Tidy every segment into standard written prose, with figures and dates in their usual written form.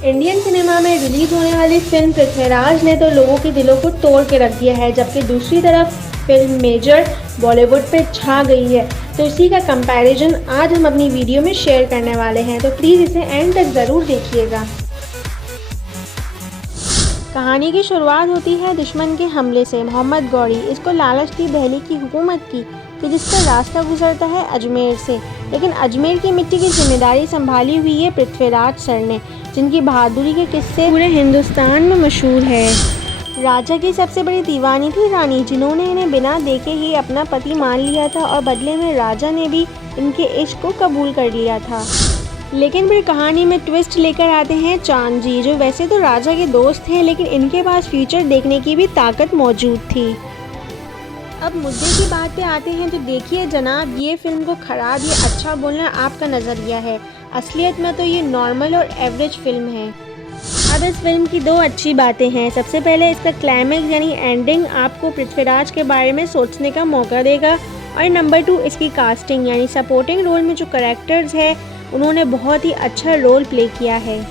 Indian cinema में release होने वाली फिल्म पृथ्वीराज ने तो लोगों के दिलों को तोड़ के रख दिया है, जबकि दूसरी तरफ फिल्म मेजर बॉलीवुड पे छा गई है। तो इसी का कंपैरिजन आज हम अपनी वीडियो में शेयर करने वाले हैं, तो प्लीज़ इसे एंड तक ज़रूर देखिएगा। कहानी की शुरुआत होती है दुश्मन के हमले से। मोहम्मद गौरी इसको लालच थी दिल्ली की हुकूमत की कि जिसका रास्ता गुजरता है अजमेर से, लेकिन अजमेर की मिट्टी की जिम्मेदारी संभाली हुई है पृथ्वीराज सर ने, जिनकी बहादुरी के किस्से पूरे हिंदुस्तान में मशहूर है। राजा की सबसे बड़ी दीवानी थी रानी, जिन्होंने इन्हें बिना देखे ही अपना पति मान लिया था और बदले में राजा ने भी इनके इश्क को कबूल कर लिया था। लेकिन फिर कहानी में ट्विस्ट लेकर आते हैं चांद जी, जो वैसे तो राजा के दोस्त थे, लेकिन इनके पास फ्यूचर देखने की भी ताकत मौजूद थी। अब मुद्दे की बात पे आते हैं, तो देखिए जनाब, ये फिल्म को ख़राब या अच्छा बोलना आपका नज़रिया है। असलियत में तो ये नॉर्मल और एवरेज फिल्म है। अब इस फिल्म की दो अच्छी बातें हैं। सबसे पहले इसका क्लाइमेक्स यानी एंडिंग आपको पृथ्वीराज के बारे में सोचने का मौका देगा, और नंबर 2 इसकी कास्टिंग यानी सपोर्टिंग रोल में जो करेक्टर्स है उन्होंने बहुत ही अच्छा रोल प्ले किया है।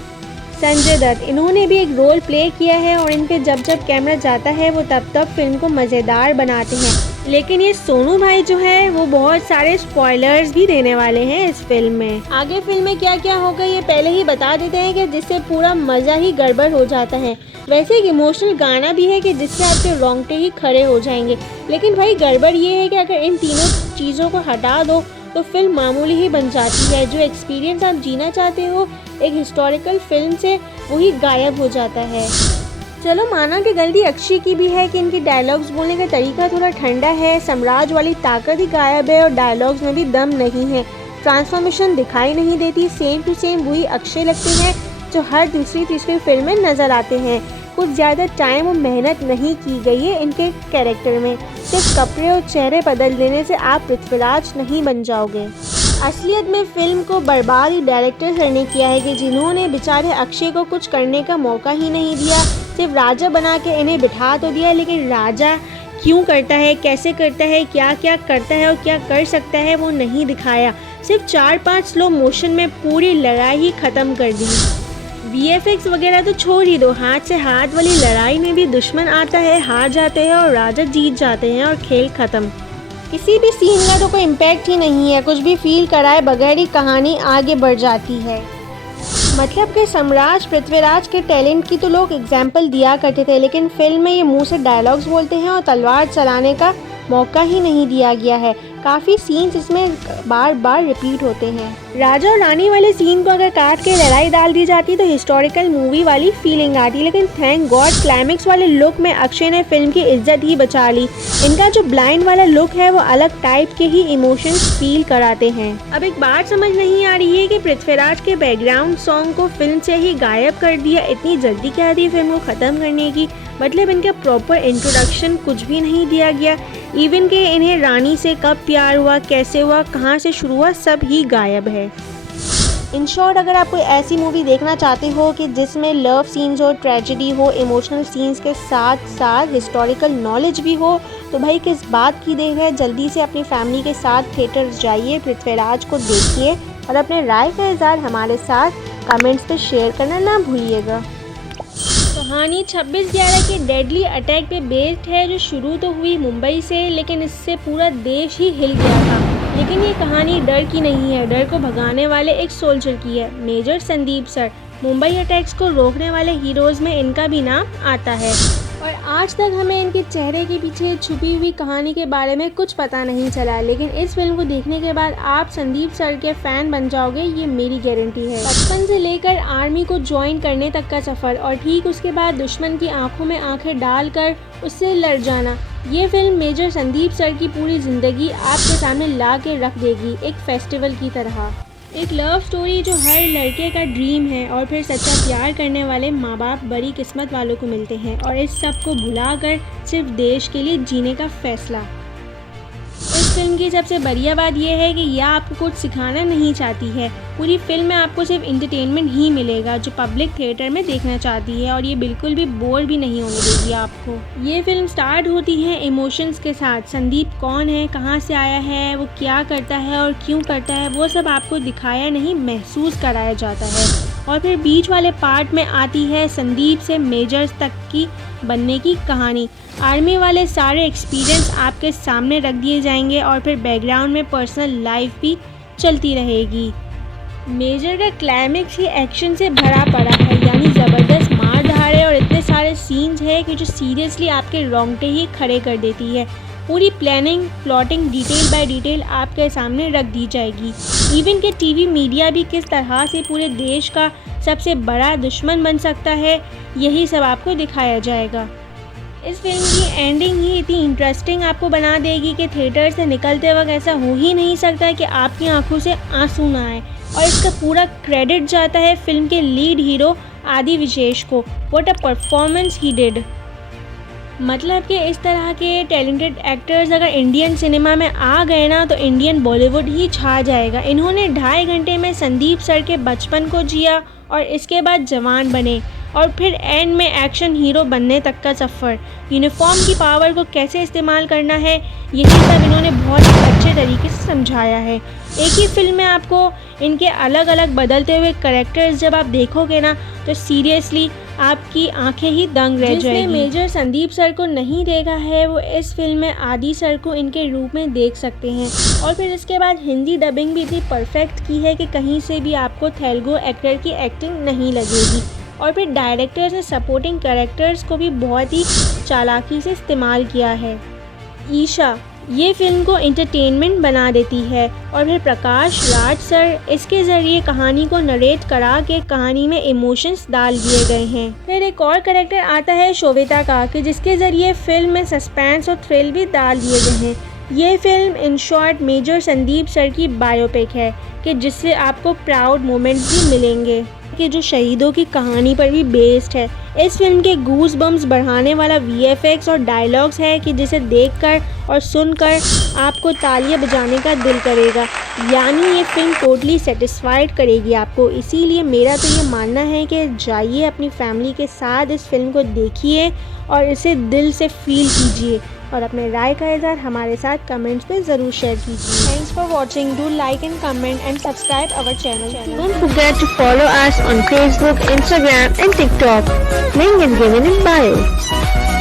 संजय दत्त, इन्होंने भी एक रोल प्ले किया है और इन पे जब जब कैमरा जाता है वो तब तब फिल्म को मज़ेदार बनाते हैं। लेकिन ये सोनू भाई जो है वो बहुत सारे स्पॉयलर्स भी देने वाले हैं इस फिल्म में। आगे फिल्म में क्या क्या होगा ये पहले ही बता देते हैं कि जिससे पूरा मज़ा ही गड़बड़ हो जाता है। वैसे एक इमोशनल गाना भी है कि जिससे आपके रोंगटे ही खड़े हो जाएंगे, लेकिन भाई गड़बड़ ये है कि अगर इन तीनों चीज़ों को हटा दो तो फिल्म मामूली ही बन जाती है। जो एक्सपीरियंस आप जीना चाहते हो एक हिस्टोरिकल फिल्म से, वही गायब हो जाता है। चलो माना कि गलती अक्षय की भी है कि इनकी डायलॉग्स बोलने का तरीका थोड़ा ठंडा है, सम्राट वाली ताकत ही गायब है और डायलॉग्स में भी दम नहीं है, ट्रांसफॉर्मेशन दिखाई नहीं देती, सेम टू सेम वही अक्षय लगते हैं जो हर दूसरी तीसरी फिल्म में नज़र आते हैं। कुछ ज़्यादा टाइम और मेहनत नहीं की गई है इनके कैरेक्टर में, सिर्फ कपड़े और चेहरे बदल देने से आप पृथ्वीराज नहीं बन जाओगे। असलियत में फिल्म को बर्बाद ही डायरेक्टर सर ने किया है कि जिन्होंने बेचारे अक्षय को कुछ करने का मौका ही नहीं दिया, सिर्फ राजा बना के इन्हें बिठा तो दिया, लेकिन राजा क्यों करता है, कैसे करता है, क्या क्या करता है और क्या कर सकता है वो नहीं दिखाया। सिर्फ 4-5 स्लो मोशन में पूरी लड़ाई ही ख़त्म कर दी। VFX वगैरह तो छोड़ ही दो, हाथ से हाथ वाली लड़ाई में भी दुश्मन आता है, हार जाते हैं और राजा जीत जाते हैं और खेल ख़त्म। किसी भी सीन का तो कोई इम्पैक्ट ही नहीं है, कुछ भी फील कराए बगैर ही कहानी आगे बढ़ जाती है। मतलब कि सम्राट पृथ्वीराज के टैलेंट की तो लोग एग्जाम्पल दिया करते थे, लेकिन फिल्म में ये मुंह से डायलॉग्स बोलते हैं और तलवार चलाने का मौका ही नहीं दिया गया है। काफ़ी सीन्स इसमें बार बार रिपीट होते हैं। राजा और रानी वाले सीन को अगर काट के लड़ाई डाल दी जाती तो हिस्टोरिकल मूवी वाली फीलिंग आती, लेकिन थैंक गॉड क्लाइमेक्स वाले लुक में अक्षय ने फिल्म की इज्जत ही बचा ली। इनका जो ब्लाइंड वाला लुक है वो अलग टाइप के ही इमोशंस फील कराते हैं। अब एक बात समझ नहीं आ रही है कि पृथ्वीराज के बैकग्राउंड सॉन्ग को फिल्म से ही गायब कर दिया, इतनी जल्दी क्या थी फिल्म को ख़त्म करने की। मतलब इनका प्रॉपर इंट्रोडक्शन कुछ भी नहीं दिया गया, इवन कि इन्हें रानी से कब प्यार हुआ, कैसे हुआ, कहाँ से शुरू हुआ, सब ही गायब है। इन शॉर्ट अगर आप कोई ऐसी मूवी देखना चाहते हो कि जिसमें लव सीन्स हो, ट्रेजेडी हो, इमोशनल सीन्स के साथ साथ हिस्टोरिकल नॉलेज भी हो, तो भाई किस बात की देर है, जल्दी से अपनी फैमिली के साथ थिएटर्स जाइए, पृथ्वीराज को देखिए और अपने राय का इज़हार हमारे साथ कमेंट्स पे शेयर करना ना भूलिएगा। कहानी 26/11 के डेडली अटैक पे बेस्ड है, जो शुरू तो हुई मुंबई से, लेकिन इससे पूरा देश ही हिल गया था। लेकिन ये कहानी डर की नहीं है, डर को भगाने वाले एक सोल्जर की है, major Sandeep sir. Mumbai attacks को रोकने वाले हीरोज़ में इनका भी नाम आता है, और आज तक हमें इनके चेहरे के पीछे छुपी हुई कहानी के बारे में कुछ पता नहीं चला। लेकिन इस फिल्म को देखने के बाद आप संदीप सर के फ़ैन बन जाओगे, ये मेरी गारंटी है। बचपन से लेकर आर्मी को ज्वाइन करने तक का सफ़र, और ठीक उसके बाद दुश्मन की आंखों में आंखें डालकर उससे लड़ जाना, ये फिल्म मेजर संदीप सर की पूरी ज़िंदगी आपके सामने ला के रख देगी, एक फेस्टिवल की तरह। एक लव स्टोरी जो हर लड़के का ड्रीम है, और फिर सच्चा प्यार करने वाले माँ बाप बड़ी किस्मत वालों को मिलते हैं, और इस सब को भुलाकर सिर्फ देश के लिए जीने का फैसला। इस फिल्म की सबसे बढ़िया बात यह है कि यह आपको कुछ सिखाना नहीं चाहती है। पूरी फिल्म में आपको सिर्फ इंटरटेनमेंट ही मिलेगा जो पब्लिक थिएटर में देखना चाहती है, और ये बिल्कुल भी बोर भी नहीं होने देगी आपको। ये फिल्म स्टार्ट होती है इमोशंस के साथ। संदीप कौन है, कहाँ से आया है, वो क्या करता है और क्यों करता है, वो सब आपको दिखाया नहीं, महसूस कराया जाता है। और फिर बीच वाले पार्ट में आती है संदीप से मेजर तक की बनने की कहानी। आर्मी वाले सारे एक्सपीरियंस आपके सामने रख दिए जाएंगे और फिर बैकग्राउंड में पर्सनल लाइफ भी चलती रहेगी। मेजर का क्लाइमेक्स ही एक्शन से भरा पड़ा है, यानी ज़बरदस्त मार धाड़े और इतने सारे सीन्स हैं कि जो सीरियसली आपके रोंगटे ही खड़े कर देती है। पूरी planning plotting detail by detail आपके सामने रख दी जाएगी। इवन के टीवी मीडिया भी किस तरह से पूरे देश का सबसे बड़ा दुश्मन बन सकता है, यही सब आपको दिखाया जाएगा। इस फिल्म की एंडिंग ही इतनी इंटरेस्टिंग आपको बना देगी कि थिएटर से निकलते वक्त ऐसा हो ही नहीं सकता कि आपकी आंखों से आंसू ना आए। और इसका पूरा क्रेडिट जाता है फिल्म के लीड हीरो आदि विशेष को। What a performance he did. मतलब कि इस तरह के टैलेंटेड एक्टर्स अगर इंडियन सिनेमा में आ गए ना तो इंडियन बॉलीवुड ही छा जाएगा। इन्होंने 2.5 घंटे में संदीप सर के बचपन को जिया और इसके बाद जवान बने और फिर एंड में एक्शन हीरो बनने तक का सफ़र। यूनिफॉर्म की पावर को कैसे इस्तेमाल करना है, यही सब इन्होंने बहुत ही अच्छे तरीके से समझाया है। एक ही फिल्म में आपको इनके अलग अलग बदलते हुए कैरेक्टर्स जब आप देखोगे ना तो सीरियसली आपकी आंखें ही दंग रह जाएगी। जिसने मेजर संदीप सर को नहीं देखा है वो इस फिल्म में आदि सर को इनके रूप में देख सकते हैं। और फिर इसके बाद हिंदी डबिंग भी इतनी परफेक्ट की है कि कहीं से भी आपको तेलुगु एक्टर की एक्टिंग नहीं लगेगी। और फिर डायरेक्टर्स ने सपोर्टिंग कैरेक्टर्स को भी बहुत ही चालाकी से इस्तेमाल किया है। ईशा ये फिल्म को एंटरटेनमेंट बना देती है और फिर प्रकाश राज सर इसके ज़रिए कहानी को नरेट करा के कहानी में इमोशंस डाल दिए गए हैं। फिर एक और कैरेक्टर आता है शोभिता का कि जिसके ज़रिए फिल्म में सस्पेंस और थ्रिल भी डाल दिए गए हैं। ये film in short major Sandeep sir की बायोपिक है कि जिससे आपको प्राउड मोमेंट्स भी मिलेंगे कि जो शहीदों की कहानी पर भी बेस्ड है। इस फिल्म के गूज बम्स बढ़ाने वाला VFX और डायलॉग्स है कि जिसे देखकर और सुनकर आपको तालियां बजाने का दिल करेगा। यानी ये फिल्म टोटली सेटिस्फाइड करेगी आपको। इसीलिए मेरा तो ये मानना है कि जाइए अपनी फैमिली के साथ इस फिल्म को देखिए और इसे दिल से फील कीजिए और अपने राय का इज़हार हमारे साथ कमेंट्स में ज़रूर शेयर कीजिए। Thanks for watching. Do like and comment and subscribe our channel. Don't forget to follow us on Facebook, Instagram and TikTok. Link is given in bio.